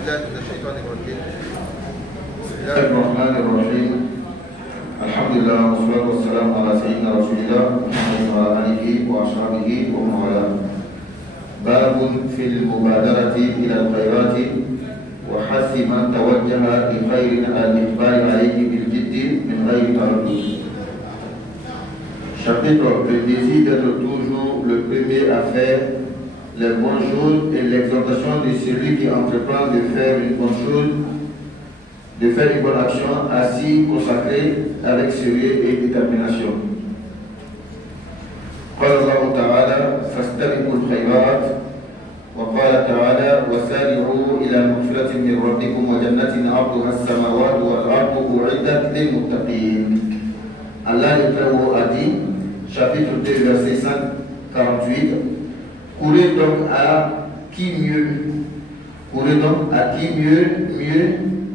بالله من الشيطان الرجيم. بسم الله الرحمن الرحيم. الحمد لله والصلاة والسلام على سيدنا رسول الله محمد وعلى آله وأصحابه ومن والاه. باب في المبادرة إلى الخيرات وحث من توجه لخير الإقبال عليه بالجد من غير تردد. Chapitre le désir d'être toujours le premier à faire les bonnes choses et l'exhortation de celui qui entreprend de faire une bonne chose, de faire une bonne action, ainsi consacré avec sérieux et détermination. قال الله تعالى فاستبقوا الخيرات وقال تعالى وسارعوا إلى مغفرة من ربكم وجنة عرضها السماوات والأرض أعدت للمتقين. Allah le Très-Haut a dit, chapitre 2, verset 148, courez donc à qui mieux, courez donc à qui mieux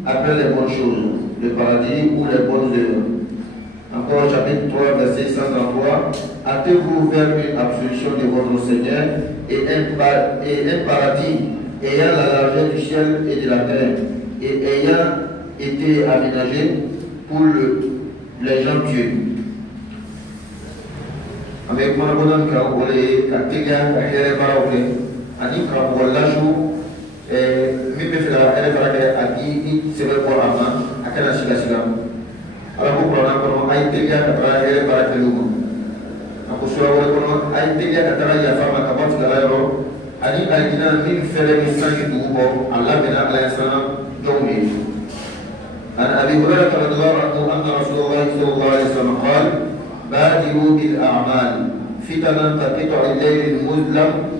après les bonnes choses, le paradis ou les bonnes œuvres. Encore chapitre 3, verset 133, hâtez-vous vers une absolution de votre Seigneur et un paradis ayant la largeur du ciel et de la terre et ayant été aménagé pour les gens pieux. Avec mon abonnement, quand vous voulez, quand vous avez ani ka wallashu mi be fila ere baraka agi ni sebe ko ama akana sila sila ala ko prana ko ay telia ka tra ere baraka lugo ako sura wala ko ay telia ka tra ya fama ka bat la ro ani alina min fere mi sangi dubo alla bina ala sana dawmi an abi hurairah radhiyallahu anhu anna rasulullah sallallahu alaihi wasallam qala badiru bil a'mal fitanan taqitu al-layl al-muzlam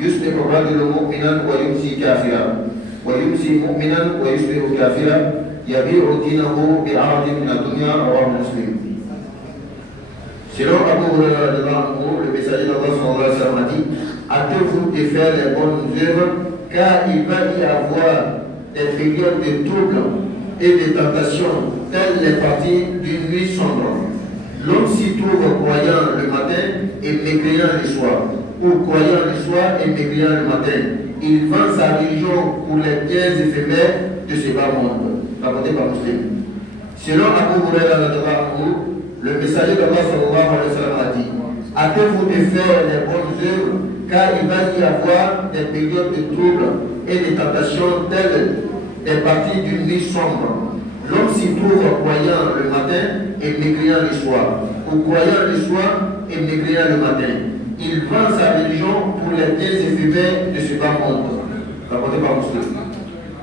يصبح الرجل مؤمنا ويمسي كافرا ويمسي مؤمنا ويصبح كافرا يبيع دينه بعرض من الدنيا رواه مسلم. Selon Abu Hurairah, le messager d'Allah sallallahu alayhi wa sallam a dit, hâtez-vous de faire les bonnes œuvres car il va y avoir des périodes de troubles et de tentations telles les parties d'une nuit sombre. L'homme s'y trouve croyant le matin et mécréant le soir, ou croyant le soir et mécréant le matin. Il vend sa religion pour les biens éphémères de ce bas monde. Rapporté par Muslim. Selon Abu Hurairah, le messager d'Allah sallallahu alayhi wa sallam a dit, hâtez-vous de faire les bonnes œuvres, car il va y avoir des périodes de troubles et de tentations telles des parties d'une nuit sombre. L'homme s'y trouve croyant le matin et mécréant le soir, ou croyant le soir et mécréant le matin. Il vend sa religion pour les biens éphémères de ce bas monde. Rapporté par Muslim.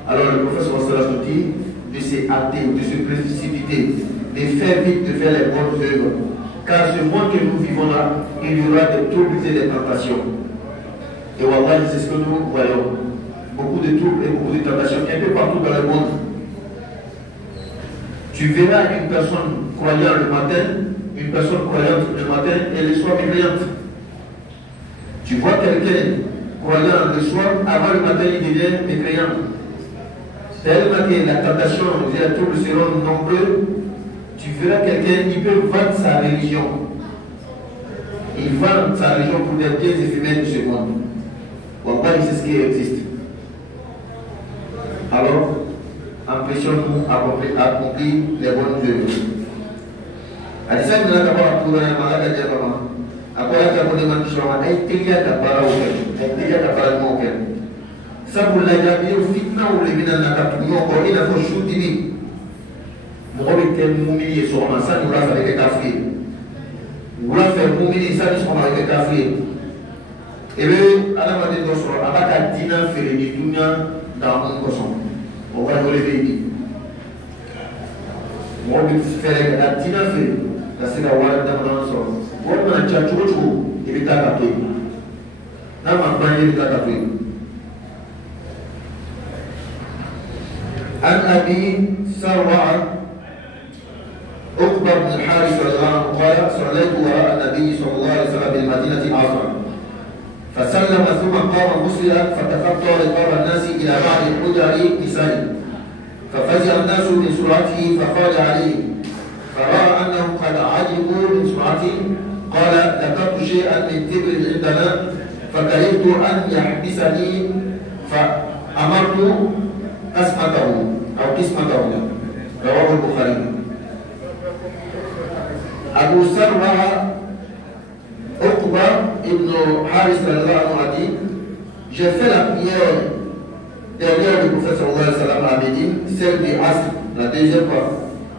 Alors le professeur Sallallahu dit de se hâter, de se précipiter, de faire vite, de faire les bonnes œuvres. Car ce monde que nous vivons là, il y aura des troubles et des tentations. Et voilà, c'est ce que nous voyons. Beaucoup de troubles et beaucoup de tentations, un peu partout dans le monde. Tu verras une personne croyant le matin, une personne croyante le matin et le soir mécréante. Tu vois quelqu'un croyant le soir, avant le matin il devient mécréant. Tellement que la tentation et les troubles seront nombreux, tu verras quelqu'un, il peut vendre sa religion. Il vend sa religion pour des biens éphémères de ce monde. Pourquoi c'est ce qui existe. Alors, empêchons-nous d'accomplir les bonnes œuvres. Adisa nous avons pour un malade à Diabama. Agora que a mulher chama a inteligência para o que, a inteligência para o que. Sabe o legal é o final de vida na capital, ou ainda for chute de morre tem mumia só uma sabe o rafa de café. O rafa é mumia sabe só uma de café. Ebe ala mate do soro abaka dina fere di dunya da mun ko son. O wa dole be ni. Mo bi fere da dina fere da se da wala da mun so. Orang macam cucu ini tak kata, nama banyak tak kata. An Abi Sarwa Uqbah bin Harith radhiyallahu anhu qala sallaytu wara an-nabiy sallallahu alaihi wasallam bil Madinati asr. فسلم ثم قام مسرعا فتخطى رقاب الناس الى بعض حجر نسائه ففزع الناس من سرعته فخرج عليه فراى انهم قد عجبوا من سرعته قال ذكرت شيئا من تبر عندنا فكرهت ان يحبسني فامرت Asmatahu, ou Ismatahu, Rawah al-Bukhari. Abu Sarwa Uqba ibn Haris a dit, j'ai fait la prière derrière le prophète sallallahu alayhi wa sallam à Médine, celle du Asr, la deuxième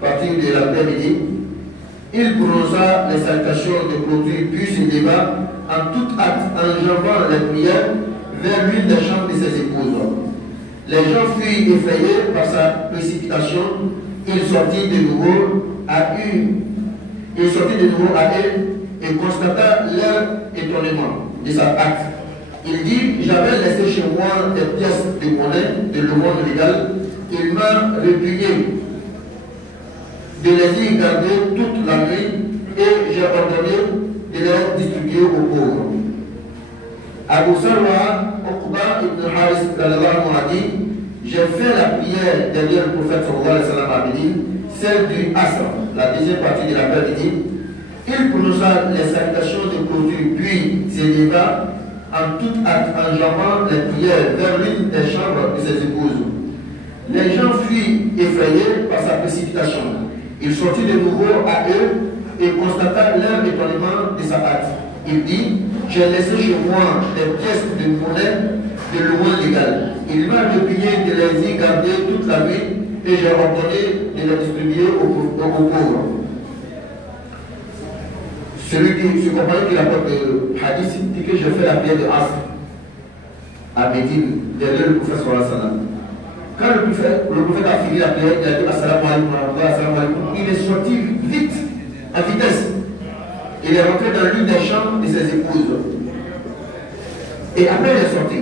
partie de l'après-midi. Il prononça les salutations de clôture puis se leva en tout acte enjambant les prières vers l'une des chambres de ses épouses. Les gens furent effrayés par sa précipitation. Il sortit de nouveau à eux et constata leur étonnement de sa acte. Il dit, j'avais laissé chez moi des pièces de monnaie de l'aumône légal. Il m'a répugné de les y garder toute la nuit et j'ai ordonné de les distribuer aux pauvres. Abu Sarwa Uqba ibn Haris a dit, j'ai fait la prière derrière le prophète sallallahu alayhi wa sallam à Médine, celle du Asr, la deuxième partie de l'après-midi. Il prononça les salutations de clôture, puis se leva en tout acte enjambant les prières vers l'une des chambres de ses épouses. Les gens furent effrayés par sa précipitation. Il sortit de nouveau à eux et constata leur étonnement de sa acte. Il dit, j'ai laissé chez moi des pièces de monnaie de l'aumône légal. Il m'a répugné de les y garder toute la nuit et j'ai ordonné de les distribuer aux pauvres. Ce compagnon qui rapporte le hadith dit que j'ai fait la prière de Asr à Médine, derrière le prophète sallallahu alayhi wa sallam. Quand le prophète a fini la prière, il a dit assalamu alaikum wa rahmatullahi, assalamu alaikum. Il est sorti vite, à vitesse. Il est rentré dans l'une des chambres de ses épouses. Et après il est sorti.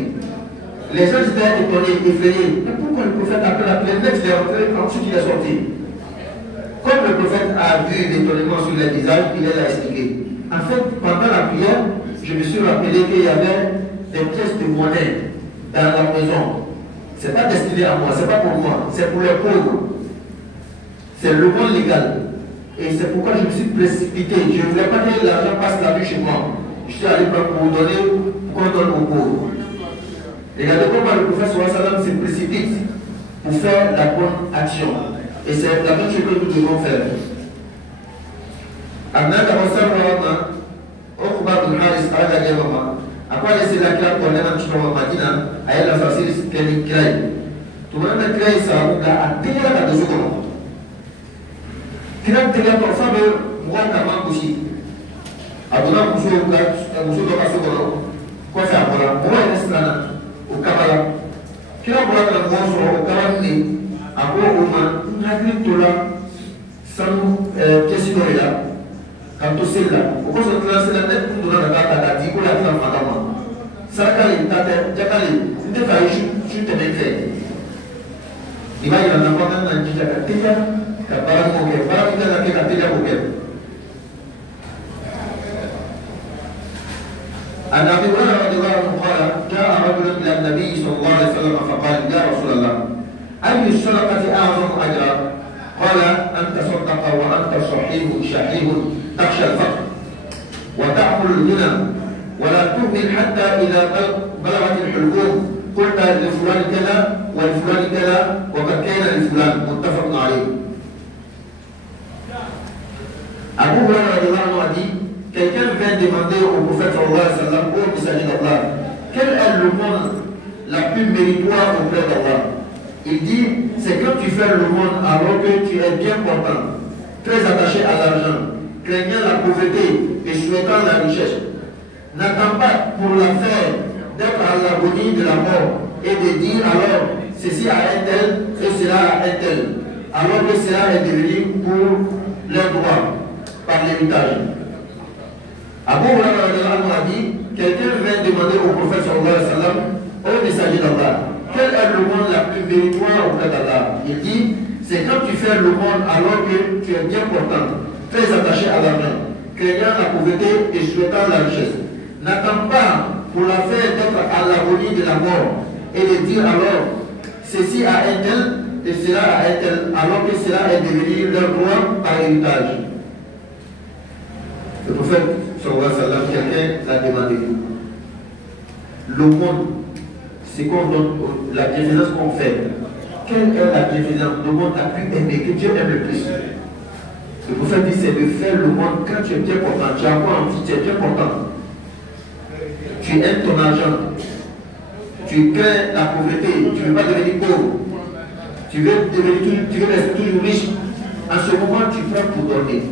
Les gens étaient étonnés, effrayés. Mais pourquoi le prophète après la prière, il est rentré, ensuite il est sorti? Comme le prophète a vu l'étonnement sur les visages, il l'a expliqué. En fait, pendant la prière, je me suis rappelé qu'il y avait des pièces de monnaie dans la maison. Ce n'est pas destiné à moi, ce n'est pas pour moi, c'est pour les pauvres. C'est le monde légal. Et c'est pourquoi je me suis précipité. Je ne voulais pas que l'argent passe la nuit chez moi. Je suis allé pour donner, pour qu'on donne aux pauvres. Regardez comment le prophète sallallahu alayhi wa sallam se précipite pour faire la bonne action. Et c'est la même chose que nous devons faire. Après d'avoir ça, Uqba bin Haris a dit après laisser la claque pour aller dans le Madina, à elle a fait ce qu'elle dit crée. Tout le monde a créé ça, on a atteint la deuxième seconde. Kira tega pour ça, moi, comment aussi. Abuna Koussou, Koussou de Kassou, quoi faire pour la moi, elle est là, au Kabbalah. Kira pour la moi, au Kabbalah, à quoi au moins, on a dit tout là, sans pièce de là. Quand tu sais là, au cours de la semaine, tu dois la dire que la femme a maman. Ça, quand il t'a dit, tu t'es fait, tu t'es bien fait. Il va y avoir un moment dans le Tija, qui a parlé au Québec, qui a fait la Tija au Québec. عن ابي هريره رضي الله عنه قال جاء رجل الى النبي صلى الله عليه وسلم فقال يا رسول الله اي الصدقه اعظم اجرا؟ قال ان تصدق وانت صحيح شحيح تخشى الفقر وتأكل الغنى ولا تهمل حتى إذا بلغت الحلقوم قلت لفلان كذا ولفلان كذا وقد كان لفلان متفق عليه. Abu Hurairah a dit, quelqu'un vient demander au prophète sallallahu alayhi wa sallam, au messager d'Allah, quel est le monde la plus méritoire auprès d'Allah? Il dit, c'est quand tu fais le monde alors que tu es bien content, très attaché à l'argent, craignant la pauvreté et souhaitant la richesse. N'attends pas pour la faire d'être à l'agonie de la mort et de dire alors ceci à un tel et cela à un tel, alors que cela est devenu pour leur droit par l'héritage. Abu Hurairah a dit, quelqu'un vient demander au prophète sallallahu alayhi wa sallam, au messager d'Allah, quel est le monde la plus méritoire auprès d'Allah? Il dit, c'est quand tu fais le monde alors que tu es bien portant, très attaché à l'argent, craignant la pauvreté et souhaitant la richesse. N'attends pas pour la faire d'être à l'agonie de la mort et de dire alors ceci à un tel et cela à un tel, alors que cela est devenu leur droit par héritage. Le prophète, sallallahu alayhi wa sallam, quelqu'un l'a demandé. Le monde, c'est qu'on donne la bienfaisance qu'on fait. quelle est la bienfaisance, le monde a pu aimer, que Dieu aime le plus? Le prophète dit c'est de faire le monde quand tu es bien portant, tu as quoi envie, tu es bien portant. Tu aimes ton argent, tu crains la pauvreté, tu ne veux pas devenir pauvre, tu veux rester toujours riche. En ce moment, tu prends pour donner.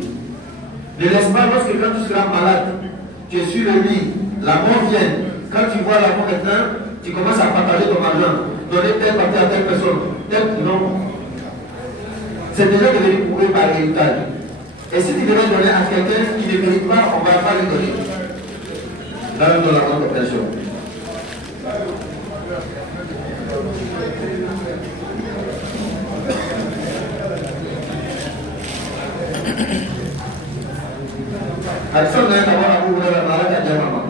Ne laisse pas lorsque quand tu seras malade, tu es sur le lit, la mort vient. Quand tu vois la mort maintenant, tu commences à partager ton argent, donner telle partie à telle personne, non. C'est déjà devenu pour eux par héritage. Et si tu devais donner à quelqu'un qui ne mérite pas, on ne va pas lui donner. Là, dans la grande opération. Action dengan kawan aku berada malam kat jam apa?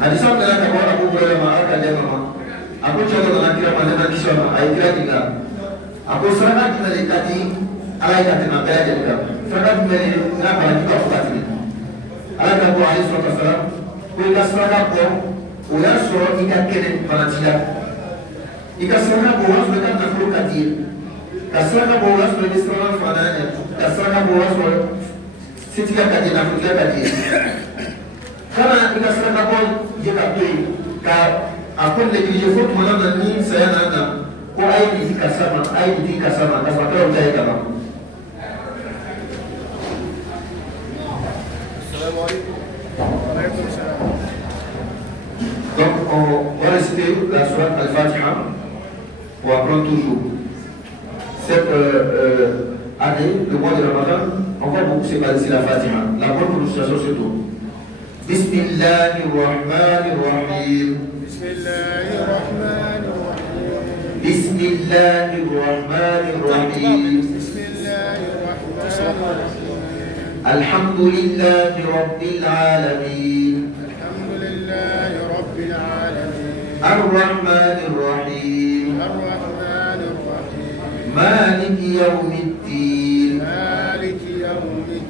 Action dengan kawan aku berada malam kat jam apa? Aku coba dengan kira mana kisah, ayat kira tiga. Aku serahkan kita dekati, ayat kata nak kaya juga. Serahkan kita nak pada kita buat ini. Ayat kamu ayat surah Al-Fatihah. Kita serahkan pun, ular surah ikat kene pada tidak. Ikat serahkan pun ular surah nak perlu kaji. Kasarga bolas sudah diserang fananya. Kasarga bolas sudah setiap kaji nak setiap kaji. Karena kita serang pun dia tak boleh. Aku negeri foto mana ni saya nak. Kau ayat di kasar, ayat di kasar, kasar kalau saya kamu. Assalamualaikum. Waalaikumsalam. Donc on va réciter la sourate Al-Fatiha. On apprend toujours. Cette année, le mois de Ramadan, on va beaucoup se baser sur la Fatiha. La bonne prononciation surtout. Bismillahirrahmanirrahim. Bismillahirrahmanirrahim. Bismillahirrahmanirrahim. Bismillahirrahmanirrahim. Alhamdulillahi Rabbil Alamin. Alhamdulillahi Rabbil Alamin. Ar-Rahmanir-Rahim. مالك يوم الدين. مالك يوم الدين.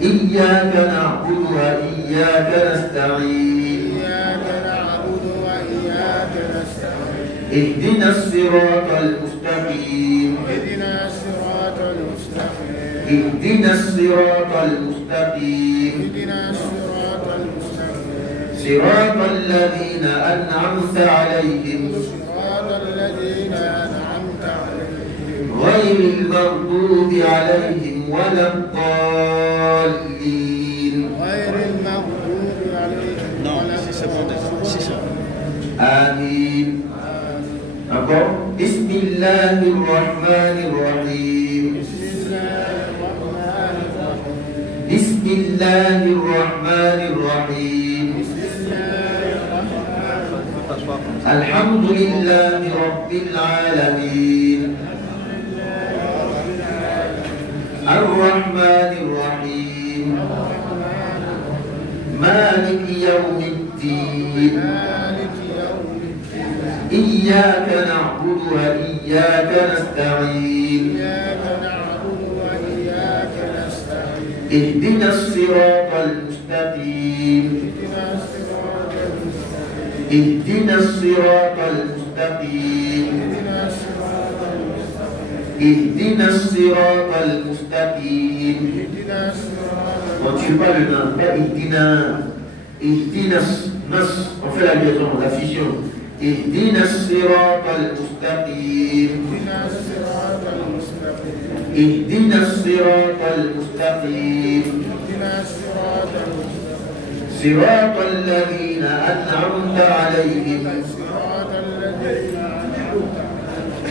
إياك نعبد وإياك نستعين. إياك نعبد وإياك نستعين. اهدنا الصراط المستقيم. اهدنا الصراط المستقيم. اهدنا الصراط المستقيم. اهدنا الصراط المستقيم. صراط الذين أنعمت عليهم صراط الذين أنعمت عليهم غير المغضوب عليهم ولا الضالين. غير المغضوب عليهم ولا الضالين. آمين. Encore. بسم الله الرحمن الرحيم. بسم الله الرحمن الرحيم. بسم الله الرحمن الرحيم. بسم الله الرحمن الرحيم. الحمد لله رب العالمين. الرحمن الرحيم. مالك يوم الدين. مالك يوم الدين. إياك نعبد وإياك نستعين. إياك نعبد وإياك نستعين. اهدنا الصراط المستقيم. اهدنا الصراط اهدنا الصراط المستقيم. المستقيم. اهدنا الصراط المستقيم. اهدنا الصراط المستقيم. اهدنا الصراط On ne tue pas le nom, pas Ihdina. Ihdina, on fait la liaison, la fusion. Ihdina الصراط المستقيم. اهدنا الصراط المستقيم. اهدنا الصراط المستقيم. اهدنا الصراط المستقيم. صراط الذين أنعمت عليهم. صراط الذين أنعمت عليهم.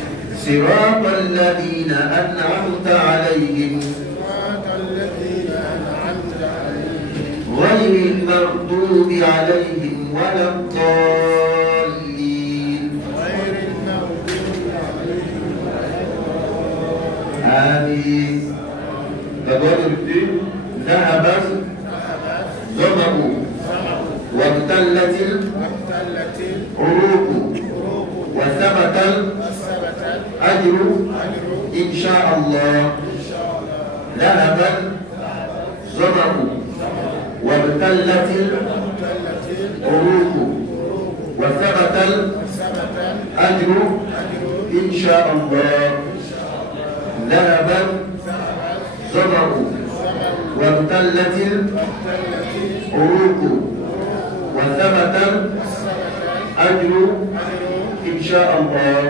صراط الذين أنعمت عليهم صراط الذين أنعمت عليهم غير المغضوب عليهم ولا الضالين. غير المغضوب عليهم ولا الضالين. آمين. D'abord, ذهبت ظمأ وابتلت وابتلت العروق العروق وثبت وثبت الأجر الأجر إن شاء الله. إن شاء الله. ذهب الظمأ وابتلت وابتلت العروق العروق الأجر إن شاء الله. ذهب الظمأ وابتلت العروق وثبت الأجر إن شاء الله.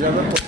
C'est bon.